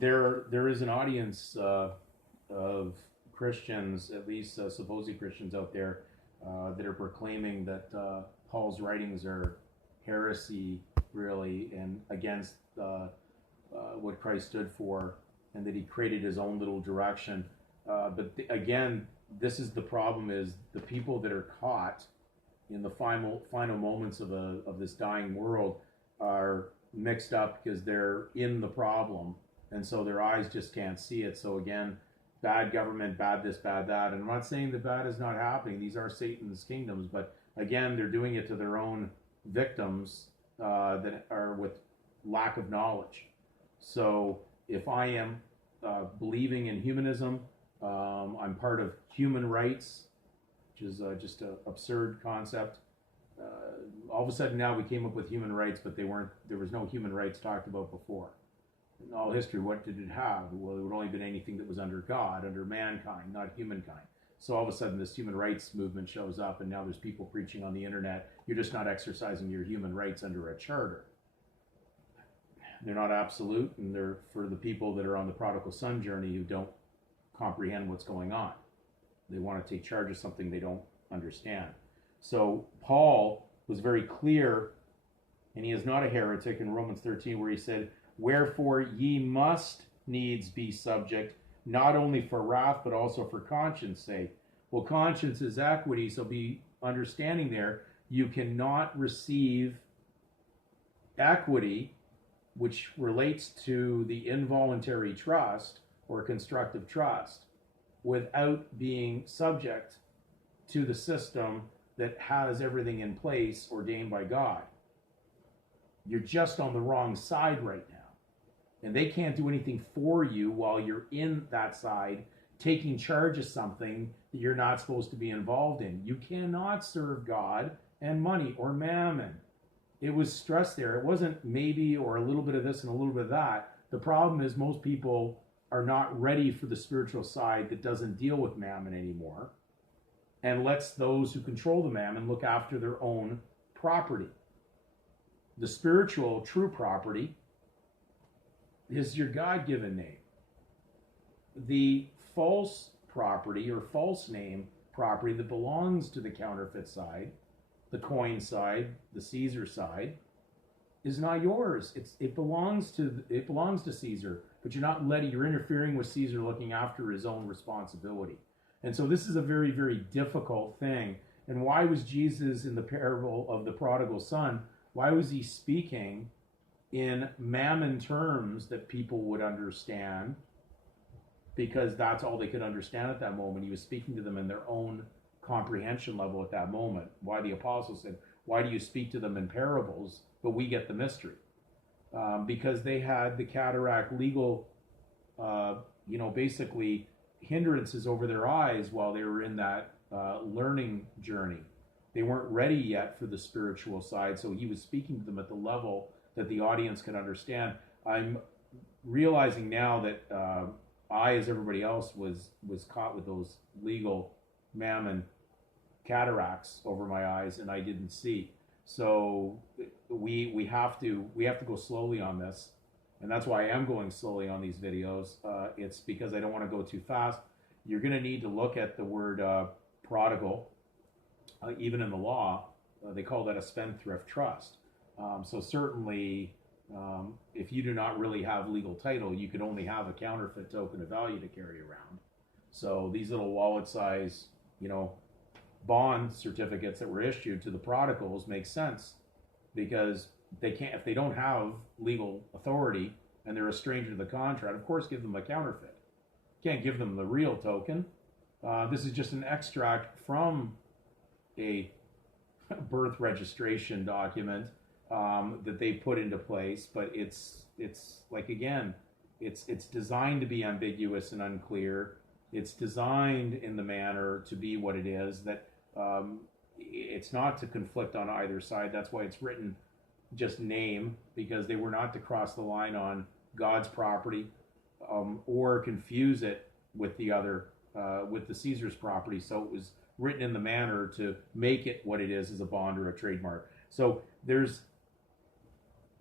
there is an audience of Christians, at least supposed Christians out there, that are proclaiming that Paul's writings are heresy, really, and against what Christ stood for, and that he created his own little direction. Again, this is the problem: is the people that are caught in the final moments of this dying world are mixed up because they're in the problem, and so their eyes just can't see it. So again, bad government, bad this, bad that. And I'm not saying that bad is not happening. These are Satan's kingdoms, but again, they're doing it to their own victims that are with lack of knowledge. So if I am believing in humanism, I'm part of human rights, which is just an absurd concept. All of a sudden now we came up with human rights, but there was no human rights talked about before. In all history, what did it have? Well, it would only been anything that was under God, under mankind, not humankind. So all of a sudden this human rights movement shows up, and now there's people preaching on the internet, you're just not exercising your human rights under a charter. They're not absolute, and they're for the people that are on the prodigal son journey who don't comprehend what's going on. They want to take charge of something they don't understand. So Paul was very clear, and he is not a heretic, in Romans 13, where he said, "Wherefore ye must needs be subject, not only for wrath, but also for conscience sake." Well, conscience is equity, so be understanding there. You cannot receive equity, which relates to the involuntary trust or constructive trust, without being subject to the system that has everything in place ordained by God. You're just on the wrong side right now. And they can't do anything for you while you're in that side, taking charge of something that you're not supposed to be involved in. You cannot serve God and money or mammon. It was stressed there. It wasn't maybe or a little bit of this and a little bit of that. The problem is most people are not ready for the spiritual side that doesn't deal with mammon anymore, and lets those who control the mammon look after their own property. The spiritual, true property is your God-given name. The false property or false name property that belongs to the counterfeit side, the coin side, the Caesar side, is not yours. It belongs to Caesar, but you're interfering with Caesar looking after his own responsibility. And so this is a very, very difficult thing. And why was Jesus in the parable of the prodigal son, why was he speaking in mammon terms that people would understand? Because that's all they could understand at that moment. He was speaking to them in their own comprehension level at that moment. Why the apostle said, "Why do you speak to them in parables, but we get the mystery?" Because they had the cataract legal, basically hindrances over their eyes while they were in that learning journey. They weren't ready yet for the spiritual side, so he was speaking to them at the level that the audience could understand. I'm realizing now that I, as everybody else, was caught with those legal mammon cataracts over my eyes, and I didn't see. So we have to go slowly on this, and that's why I am going slowly on these videos. It's because I don't want to go too fast. You're going to need to look at the word prodigal. Even in the law, they call that a spendthrift trust. So certainly, if you do not really have legal title, you could only have a counterfeit token of value to carry around. So these little wallet size, bond certificates that were issued to the prodigals make sense, because if they don't have legal authority and they're a stranger to the contract, of course give them a counterfeit. Can't give them the real token. This is just an extract from a birth registration document that they put into place, but it's like, again, it's designed to be ambiguous and unclear. It's designed in the manner to be what it is, that it's not to conflict on either side. That's why it's written just name, because they were not to cross the line on God's property or confuse it with the other, with the Caesar's property. So it was written in the manner to make it what it is as a bond or a trademark. So there's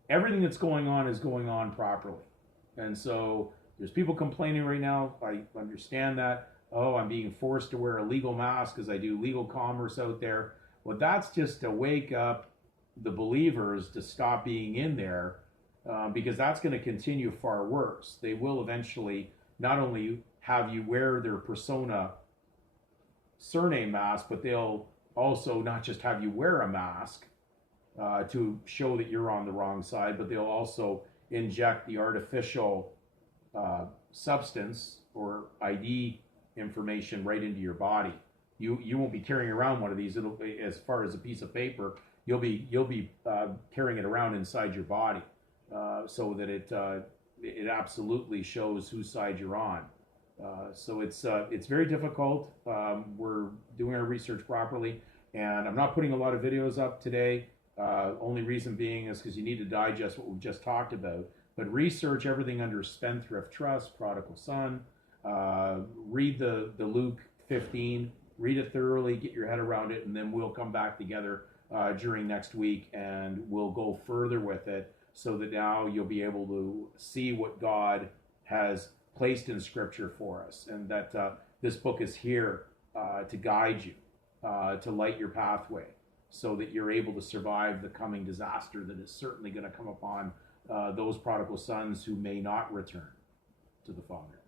everything that's going on is going on properly. And so There's people complaining right now. I understand that. Oh, I'm being forced to wear a legal mask because I do legal commerce out there. Well, that's just to wake up the believers to stop being in there, because that's going to continue far worse. They will eventually not only have you wear their persona surname mask, but they'll also not just have you wear a mask to show that you're on the wrong side, but they'll also inject the artificial substance or ID information right into your body. You won't be carrying around one of these. It'll, as far as a piece of paper, you'll be carrying it around inside your body, so that it absolutely shows whose side you're on. So it's very difficult. We're doing our research properly, and I'm not putting a lot of videos up today. Only reason being is because you need to digest what we've just talked about. But research everything under Spendthrift Trust, Prodigal Son. Read the Luke 15. Read it thoroughly, get your head around it, and then we'll come back together during next week and we'll go further with it, so that now you'll be able to see what God has placed in Scripture for us, and that this book is here to guide you, to light your pathway, so that you're able to survive the coming disaster that is certainly going to come upon those prodigal sons who may not return to the Father.